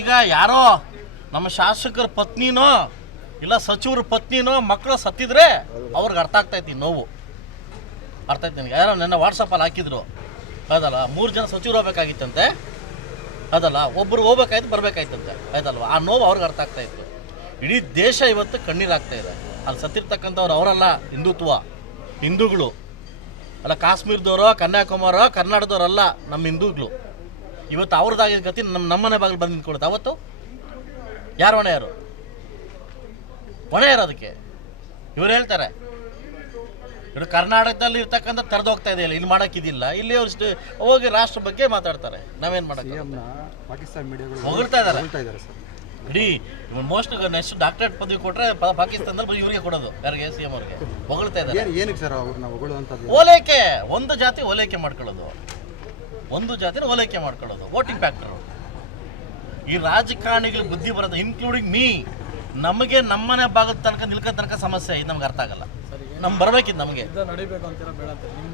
ಈಗ ಯಾರೋ ನಮ್ಮ ಶಾಸಕರ ಪತ್ನಿನೋ ಇಲ್ಲ ಸಚಿವರ ಪತ್ನಿನೋ ಮಕ್ಕಳು ಸತ್ತಿದ್ರೆ ಅವ್ರಿಗೆ ಅರ್ಥ ಆಗ್ತೈತಿ ನೋವು. ಅರ್ಥ ಆಯ್ತು ನನಗೆ. ಯಾರೋ ನನ್ನ ವಾಟ್ಸಪ್ಪಲ್ಲಿ ಹಾಕಿದ್ರು, ಹೌದಲ್ಲ, 3 ಜನ ಸಚಿವರು ಹೋಗ್ಬೇಕಾಗಿತ್ತಂತೆ, ಅದಲ್ಲ, ಒಬ್ಬರು ಹೋಗ್ಬೇಕಾಯ್ತು ಬರಬೇಕಾಯ್ತಂತೆ, ಆಯ್ತಲ್ವ. ಆ ನೋವು ಅವ್ರಿಗೆ ಅರ್ಥ ಆಗ್ತಾಯಿತ್ತು. ಇಡೀ ದೇಶ ಇವತ್ತು ಕಣ್ಣೀರಾಗ್ತಾ ಇದೆ. ಅಲ್ಲಿ ಸತ್ತಿರ್ತಕ್ಕಂಥವ್ರು ಅವರಲ್ಲ ಹಿಂದೂಗಳು ಅಲ್ಲ, ಕಾಶ್ಮೀರದವರು, ಕನ್ಯಾಕುಮಾರೋ, ಕರ್ನಾಟಕದವರಲ್ಲ, ನಮ್ಮ ಹಿಂದೂಗಳು. ಇವತ್ತು ಅವ್ರದ್ದಾಗಿದ್ದ ಗತಿ ನಮ್ಮನೆ ಬಾಗಿಲು ಬಂದು ನಿಂತ್ಕೊಳುತ್ತೆ. ಅವತ್ತು ಯಾರು ಹೊಣೆ ಯಾರು ಅದಕ್ಕೆ? ಇವ್ರು ಹೇಳ್ತಾರೆ ಇವರು ಕರ್ನಾಟಕದಲ್ಲಿ ಇರ್ತಕ್ಕಂಥ ತರದು ಹೋಗ್ತಾ ಇದೆಯಲ್ಲ, ಇಲ್ಲಿ ಮಾಡೋಕ್ಕಿದಿಲ್ಲ, ಇಲ್ಲಿ ಅವ್ರು ಹೋಗಿ ರಾಷ್ಟ್ರ ಬಗ್ಗೆ ಮಾತಾಡ್ತಾರೆ. ನಾವೇನು ಮಾಡೋಕ್ಕೆ? ಹೊಗಳ್ತಾ ಇದ್ದಾರೆ ಇಡೀ ಮೋಸ್ಟ್ ನೆಕ್ಸ್ಟ್ ಡಾಕ್ಟರೇಟ್ ಪದವಿ ಕೊಟ್ಟರೆ ಪಾಕಿಸ್ತಾನದಲ್ಲಿ ಇವರಿಗೆ ಕೊಡೋದು, ಯಾರಿಗೆ? CM ಅವ್ರಿಗೆ ಹೊಗಳ್ತಾ ಇದ್ದಾರೆ. ಓಲೈಕೆ, ಒಂದು ಜಾತಿ ಓಲೈಕೆ ಮಾಡ್ಕೊಳ್ಳೋದು, ಒಂದು ಜಾತಿನ ಓಲೈಕೆ ಮಾಡ್ಕೊಳ್ಳೋದು, ವೋಟಿಂಗ್ ಫ್ಯಾಕ್ಟರು. ಈ ರಾಜಕಾರಣಿಗಳಿಗೆ ಬುದ್ಧಿ ಬರೋದು, ಇನ್ಕ್ಲೂಡಿಂಗ್ ಮೀ. ನಮಗೆ ನಮ್ಮನೆ ಭಾಗದ ತನಕ ನಿಲ್ಕೋ ತನಕ ಸಮಸ್ಯೆ ಇದು ನಮ್ಗೆ ಅರ್ಥ ಆಗಲ್ಲ. ನಮ್ಗೆ ಬರಬೇಕಿದ್ದು ನಮಗೆ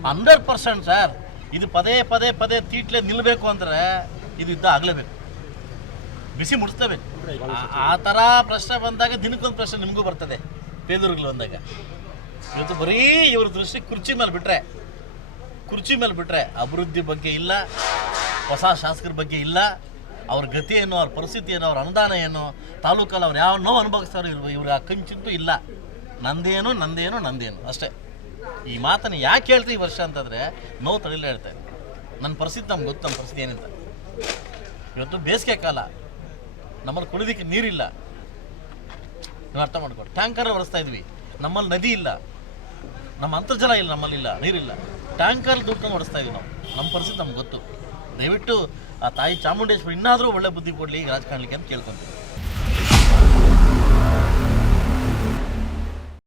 100% ಸರ್. ಇದು ಪದೇ ಪದೇ ಪದೇ ತೀಟ್ಲೆ ನಿಲ್ಲಬೇಕು ಅಂದರೆ ಇದು ಯುದ್ಧ ಆಗಲೇಬೇಕು, ಬಿಸಿ ಮುಡಿಸ್ಲೇಬೇಕು. ಆ ಥರ ಪ್ರಶ್ನೆ ಬಂದಾಗ ದಿನಕ್ಕೊಂದು ಪ್ರಶ್ನೆ ನಿಮಗೂ ಬರ್ತದೆ, ಪೇದೂರುಗಳು ಬಂದಾಗ. ಇವತ್ತು ಬರೀ ಇವ್ರ ದೃಷ್ಟಿ ಕುರ್ಚಿ ಮೇಲೆ ಬಿಟ್ಟರೆ ಅಭಿವೃದ್ಧಿ ಬಗ್ಗೆ ಇಲ್ಲ, ಹೊಸ ಶಾಸಕರ ಬಗ್ಗೆ ಇಲ್ಲ, ಅವ್ರ ಗತಿ ಏನು, ಅವ್ರ ಪರಿಸ್ಥಿತಿ ಏನು, ಅವ್ರ ಅನುದಾನ ಏನು, ತಾಲೂಕಲ್ಲಿ ಅವ್ರು ಯಾವ ನೋವು ಅನುಭವಿಸ್ತಾರೆ ಇವ್ರ ಕಂಚಿಂತೂ ಇಲ್ಲ. ನಂದೇನು ಅಷ್ಟೇ. ಈ ಮಾತನ್ನು ಯಾಕೆ ಹೇಳ್ತೀವಿ ಈ ವರ್ಷ ಅಂತಂದರೆ ನೋವು ತಳಿಲ್ಲ ಹೇಳ್ತಾರೆ. ನನ್ನ ಪರಿಸ್ಥಿತಿ ನಮ್ಗೆ ಗೊತ್ತು, ನಮ್ಮ ಪರಿಸ್ಥಿತಿ ಏನಿಂತ. ಇವತ್ತು ಬೇಸಿಗೆ ಕಾಲ, ನಮ್ಮಲ್ಲಿ ಕುಡಿಯೋದಕ್ಕೆ ನೀರಿಲ್ಲ, ನೀವು ಅರ್ಥ ಮಾಡ್ಕೊಂಡು ಟ್ಯಾಂಕರ್ ಬಳಸ್ತಾ ಇದ್ವಿ. ನಮ್ಮಲ್ಲಿ ನದಿ ಇಲ್ಲ, ನಮ್ಮ ಅಂತರ್ಜಲ ಇಲ್ಲ, ನಮ್ಮಲ್ಲಿಲ್ಲ, ನೀರಿಲ್ಲ, ಟ್ಯಾಂಕರ್ ದುಡ್ಡು ಹೊಡಿಸ್ತಾ ಇದ್ವಿ ನಾವು. ನಮ್ಮ ಪರಿಸ್ಥಿತಿ ನಮ್ಗೆ ಗೊತ್ತು. ದಯವಿಟ್ಟು ಆ ತಾಯಿ ಚಾಮುಂಡೇಶ್ವರಿ ಇನ್ನಾದರೂ ಒಳ್ಳೆ ಬುದ್ಧಿ ಕೊಡಲಿ ರಾಜಕಾರಣಕ್ಕೆ ಅಂತ ಕೇಳ್ಕೊಂತೀವಿ.